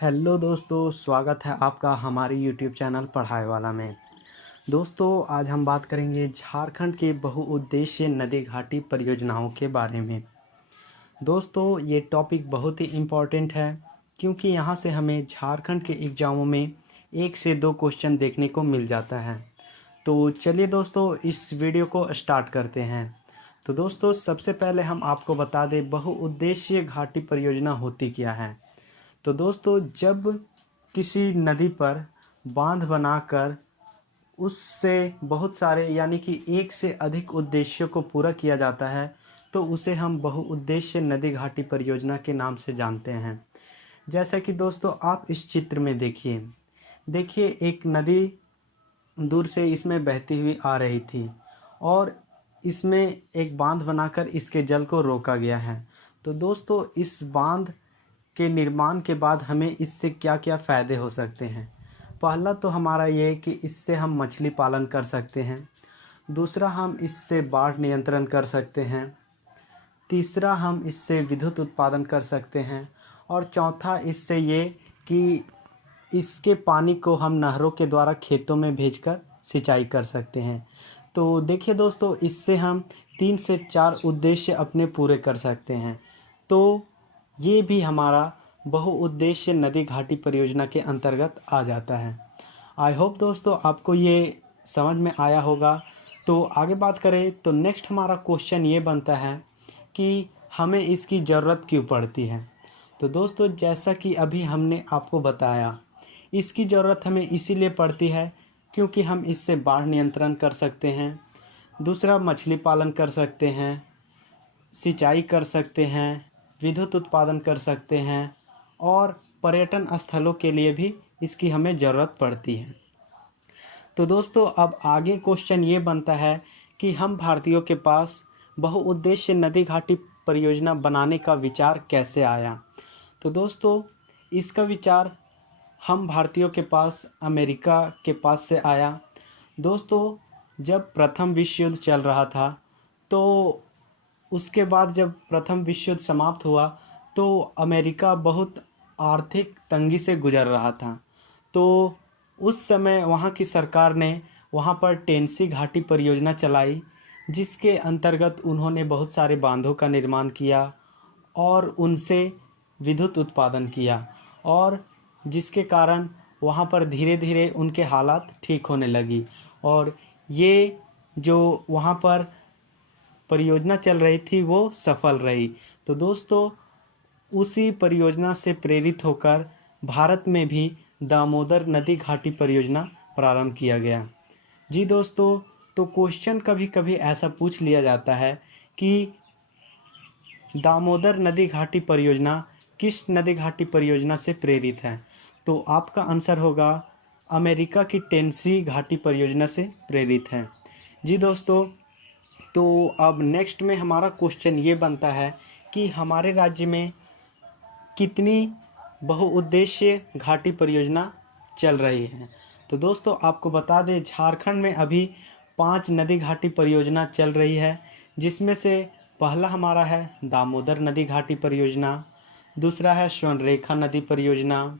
Hello दोस्तों, स्वागत है आपका हमारे यूट्यूब चैनल पढ़ाई वाला में। दोस्तों, आज हम बात करेंगे झारखंड के बहुउद्देशीय नदी घाटी परियोजनाओं के बारे में। दोस्तों, ये टॉपिक बहुत ही इम्पोर्टेंट है क्योंकि यहाँ से हमें झारखंड के एग्ज़ामों में 1 से 2 क्वेश्चन देखने को मिल जाता है। तो चलिए दोस्तों, इस वीडियो को स्टार्ट करते हैं। तो दोस्तों, सबसे पहले हम आपको बता दें बहुउद्देशीय घाटी परियोजना होती क्या है। तो दोस्तों, जब किसी नदी पर बांध बनाकर उससे बहुत सारे यानी कि एक से अधिक उद्देश्यों को पूरा किया जाता है, तो उसे हम बहुउद्देशीय नदी घाटी परियोजना के नाम से जानते हैं। जैसा कि दोस्तों आप इस चित्र में देखिए एक नदी दूर से इसमें बहती हुई आ रही थी और इसमें एक बांध बनाकर इसके जल को रोका गया है। तो दोस्तों, इस बांध के निर्माण के बाद हमें इससे क्या-क्या फ़ायदे हो सकते हैं। पहला तो हमारा ये है कि इससे हम मछली पालन कर सकते हैं। दूसरा, हम इससे बाढ़ नियंत्रण कर सकते हैं। तीसरा, हम इससे विद्युत उत्पादन कर सकते हैं। और चौथा, इससे ये कि इसके पानी को हम नहरों के द्वारा खेतों में भेजकर सिंचाई कर सकते हैं। तो देखिए दोस्तों, इससे हम 3 से 4 उद्देश्य अपने पूरे कर सकते हैं। तो ये भी हमारा बहुउद्देशीय नदी घाटी परियोजना के अंतर्गत आ जाता है। आई होप दोस्तों आपको ये समझ में आया होगा। तो आगे बात करें तो नेक्स्ट हमारा क्वेश्चन ये बनता है कि हमें इसकी ज़रूरत क्यों पड़ती है। तो दोस्तों, जैसा कि अभी हमने आपको बताया, इसकी ज़रूरत हमें इसीलिए पड़ती है क्योंकि हम इससे बाढ़ नियंत्रण कर सकते हैं। दूसरा, मछली पालन कर सकते हैं, सिंचाई कर सकते हैं, विद्युत उत्पादन कर सकते हैं और पर्यटन स्थलों के लिए भी इसकी हमें ज़रूरत पड़ती है। तो दोस्तों, अब आगे क्वेश्चन ये बनता है कि हम भारतीयों के पास बहुउद्देशीय नदी घाटी परियोजना बनाने का विचार कैसे आया। तो दोस्तों, इसका विचार हम भारतीयों के पास अमेरिका के पास से आया। दोस्तों, जब प्रथम विश्व युद्ध चल रहा था, तो उसके बाद जब प्रथम विश्व युद्ध समाप्त हुआ तो अमेरिका बहुत आर्थिक तंगी से गुजर रहा था। तो उस समय वहाँ की सरकार ने वहाँ पर टेंसी घाटी परियोजना चलाई, जिसके अंतर्गत उन्होंने बहुत सारे बांधों का निर्माण किया और उनसे विद्युत उत्पादन किया और जिसके कारण वहाँ पर धीरे धीरे उनके हालात ठीक होने लगी और ये जो वहाँ पर परियोजना चल रही थी वो सफल रही। तो दोस्तों, उसी परियोजना से प्रेरित होकर भारत में भी दामोदर नदी घाटी परियोजना प्रारंभ किया गया। जी दोस्तों, तो क्वेश्चन कभी कभी ऐसा पूछ लिया जाता है कि दामोदर नदी घाटी परियोजना किस नदी घाटी परियोजना से प्रेरित है। तो आपका आंसर होगा अमेरिका की टेनेसी घाटी परियोजना से प्रेरित है। जी दोस्तों, तो अब नेक्स्ट में हमारा क्वेश्चन ये बनता है कि हमारे राज्य में कितनी बहुउद्देशीय घाटी परियोजना चल रही है। तो दोस्तों, आपको बता दें, झारखंड में अभी 5 नदी घाटी परियोजना चल रही है, जिसमें से पहला हमारा है दामोदर नदी घाटी परियोजना, दूसरा है स्वर्णरेखा नदी परियोजना,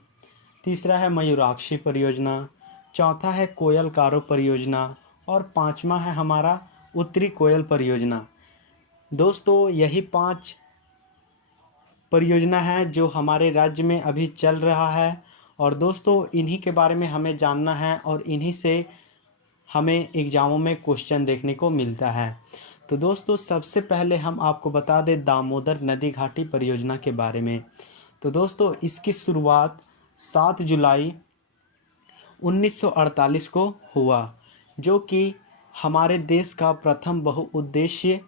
तीसरा है मयूराक्षी परियोजना, चौथा है कोयल कारो परियोजना और पांचवा है हमारा उत्तरी कोयल परियोजना। दोस्तों, यही 5 परियोजना है जो हमारे राज्य में अभी चल रहा है और दोस्तों, इन्हीं के बारे में हमें जानना है और इन्हीं से हमें एग्ज़ामों में क्वेश्चन देखने को मिलता है। तो दोस्तों, सबसे पहले हम आपको बता दें दामोदर नदी घाटी परियोजना के बारे में। तो दोस्तों, इसकी शुरुआत 7 जुलाई 1948 को हुआ, जो कि हमारे देश का प्रथम बहुउद्देशीय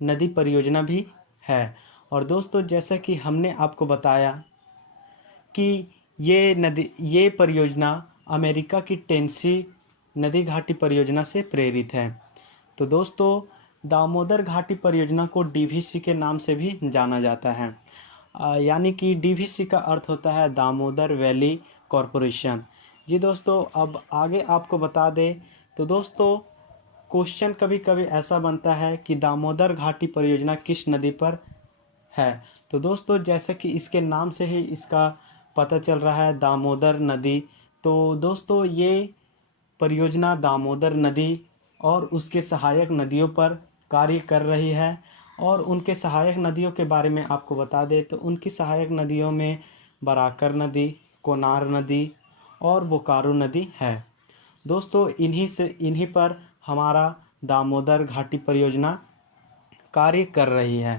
नदी परियोजना भी है। और दोस्तों, जैसा कि हमने आपको बताया कि ये परियोजना अमेरिका की टेनेसी नदी घाटी परियोजना से प्रेरित है। तो दोस्तों, दामोदर घाटी परियोजना को डीवीसी के नाम से भी जाना जाता है। यानी कि डीवीसी का अर्थ होता है दामोदर वैली कॉरपोरेशन। जी दोस्तों, अब आगे आपको बता दें तो दोस्तों, क्वेश्चन कभी कभी ऐसा बनता है कि दामोदर घाटी परियोजना किस नदी पर है। तो दोस्तों, जैसे कि इसके नाम से ही इसका पता चल रहा है दामोदर नदी। तो दोस्तों ये परियोजना दामोदर नदी और उसके सहायक नदियों पर कार्य कर रही है। और उनके सहायक नदियों के बारे में आपको बता दें तो उनकी सहायक नदियों में बराकर नदी, कोनार नदी और बोकारो नदी है। दोस्तों इन्हीं पर हमारा दामोदर घाटी परियोजना कार्य कर रही है।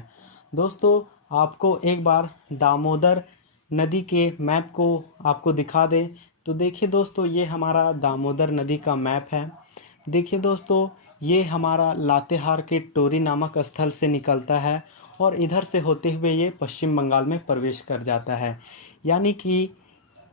दोस्तों आपको एक बार दामोदर नदी के मैप को आपको दिखा दें तो देखिए दोस्तों, ये हमारा दामोदर नदी का मैप है। देखिए दोस्तों, ये हमारा लातेहार के टोरी नामक स्थल से निकलता है और इधर से होते हुए ये पश्चिम बंगाल में प्रवेश कर जाता है। यानी कि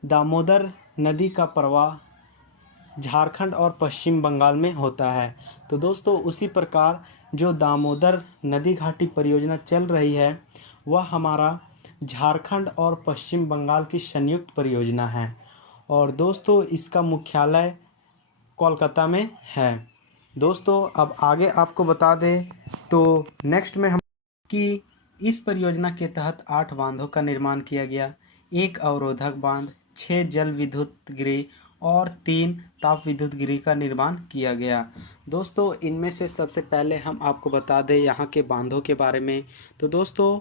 दामोदर नदी का प्रवाह झारखंड और पश्चिम बंगाल में होता है। तो दोस्तों उसी प्रकार जो दामोदर नदी घाटी परियोजना चल रही है वह हमारा झारखंड और पश्चिम बंगाल की संयुक्त परियोजना है। और दोस्तों इसका मुख्यालय कोलकाता में है। दोस्तों अब आगे आपको बता दें तो नेक्स्ट में हम कि इस परियोजना के तहत 8 बांधों का निर्माण किया गया, 1 अवरोधक बांध, 6 जल विद्युत गृह और 3 ताप विद्युत गृह का निर्माण किया गया। दोस्तों इनमें से सबसे पहले हम आपको बता दें यहाँ के बांधों के बारे में। तो दोस्तों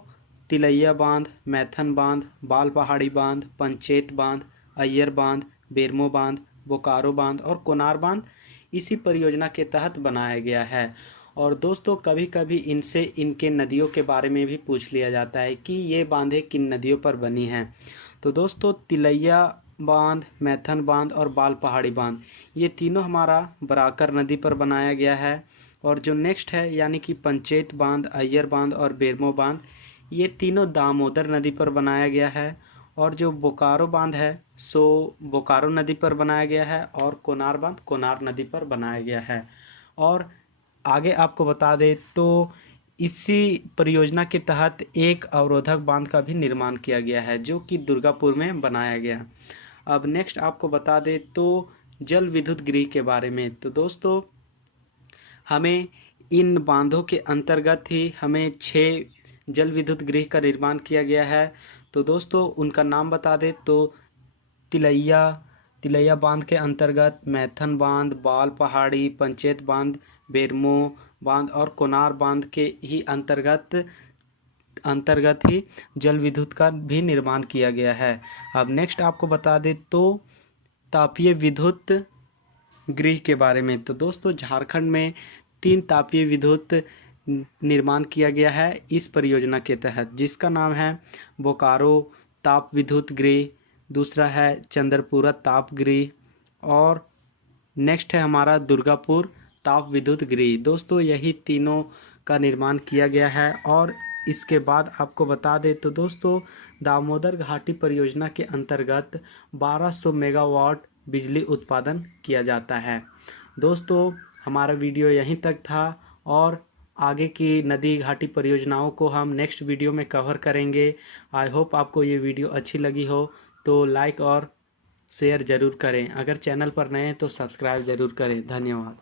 तिलैया बांध, मैथन बांध, बाल पहाड़ी बांध, पंचेत बांध, अय्यर बांध, बेरमो बांध, बोकारो बांध और कोनार बांध इसी परियोजना के तहत बनाया गया है। और दोस्तों कभी कभी इनसे इनके नदियों के बारे में भी पूछ लिया जाता है कि ये बांधें किन नदियों पर बनी हैं। तो दोस्तों तिलैया बांध, मैथन बांध और बाल पहाड़ी बांध ये तीनों हमारा बराकर नदी पर बनाया गया है। और जो नेक्स्ट है यानी कि पंचेत बांध, अय्यर बांध और बेरमो बांध ये तीनों दामोदर नदी पर बनाया गया है। और जो बोकारो बांध है सो बोकारो नदी पर बनाया गया है और कोनार बांध कोनार नदी पर बनाया गया है। और आगे आपको बता दें तो इसी परियोजना के तहत एक अवरोधक बांध का भी निर्माण किया गया है जो कि दुर्गापुर में बनाया गया। अब नेक्स्ट आपको बता दें तो जल विद्युत गृह के बारे में। तो दोस्तों हमें इन बांधों के अंतर्गत ही हमें 6 जल विद्युत गृह का निर्माण किया गया है। तो दोस्तों उनका नाम बता दें तो तिलैया बांध के अंतर्गत मैथन बांध, बाल पहाड़ी, पंचेत बांध, बेरमो बांध और कोनार बांध के ही अंतर्गत ही जल विद्युत का भी निर्माण किया गया है। अब नेक्स्ट आपको बता दें तो तापीय विद्युत गृह के बारे में। तो दोस्तों झारखंड में 3 तापीय विद्युत निर्माण किया गया है इस परियोजना के तहत, जिसका नाम है बोकारो ताप विद्युत गृह, दूसरा है चंद्रपुरा ताप गृह और नेक्स्ट है हमारा दुर्गापुर ताप विद्युत गृह। दोस्तों यही तीनों का निर्माण किया गया है। और इसके बाद आपको बता दें तो दोस्तों दामोदर घाटी परियोजना के अंतर्गत 1200 मेगावाट बिजली उत्पादन किया जाता है। दोस्तों हमारा वीडियो यहीं तक था और आगे की नदी घाटी परियोजनाओं को हम नेक्स्ट वीडियो में कवर करेंगे। आई होप आपको ये वीडियो अच्छी लगी हो तो लाइक और शेयर ज़रूर करें। अगर चैनल पर नए हैं तो सब्सक्राइब ज़रूर करें। धन्यवाद।